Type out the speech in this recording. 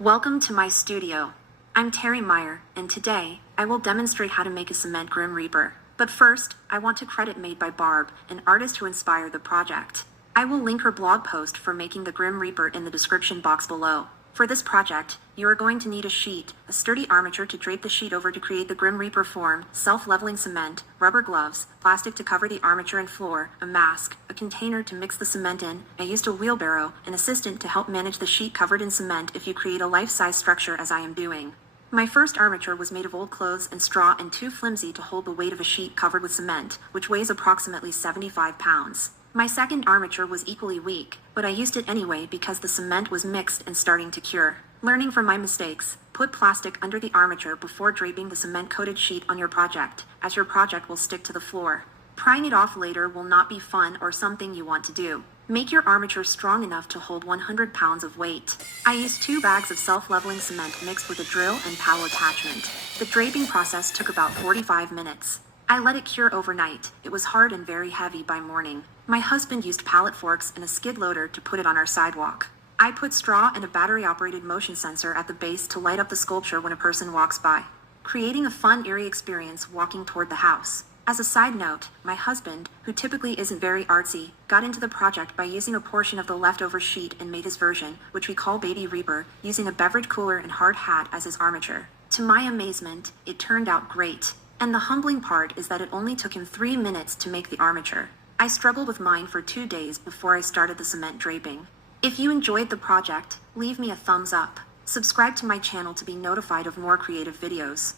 Welcome to my studio. I'm Terry Meyer, and today, I will demonstrate how to make a cement Grim Reaper. But first, I want to credit Made by Barb, an artist who inspired the project. I will link her blog post for making the Grim Reaper in the description box below. For this project, you are going to need a sheet, a sturdy armature to drape the sheet over to create the Grim Reaper form, self-leveling cement, rubber gloves, plastic to cover the armature and floor, a mask, a container to mix the cement in. I used a wheelbarrow, an assistant to help manage the sheet covered in cement if you create a life-size structure as I am doing. My first armature was made of old clothes and straw and too flimsy to hold the weight of a sheet covered with cement, which weighs approximately 75 pounds. My second armature was equally weak, but I used it anyway because the cement was mixed and starting to cure. Learning from my mistakes, put plastic under the armature before draping the cement-coated sheet on your project, as your project will stick to the floor. Prying it off later will not be fun or something you want to do. Make your armature strong enough to hold 100 pounds of weight. I used 2 bags of self-leveling cement mixed with a drill and paddle attachment. The draping process took about 45 minutes. I let it cure overnight. It was hard and very heavy by morning. My husband used pallet forks and a skid loader to put it on our sidewalk. I put straw and a battery-operated motion sensor at the base to light up the sculpture when a person walks by, creating a fun, eerie experience walking toward the house. As a side note, my husband, who typically isn't very artsy, got into the project by using a portion of the leftover sheet and made his version, which we call Baby Reaper, using a beverage cooler and hard hat as his armature. To my amazement, it turned out great. And the humbling part is that it only took him 3 minutes to make the armature. I struggled with mine for 2 days before I started the cement draping. If you enjoyed the project, leave me a thumbs up. Subscribe to my channel to be notified of more creative videos.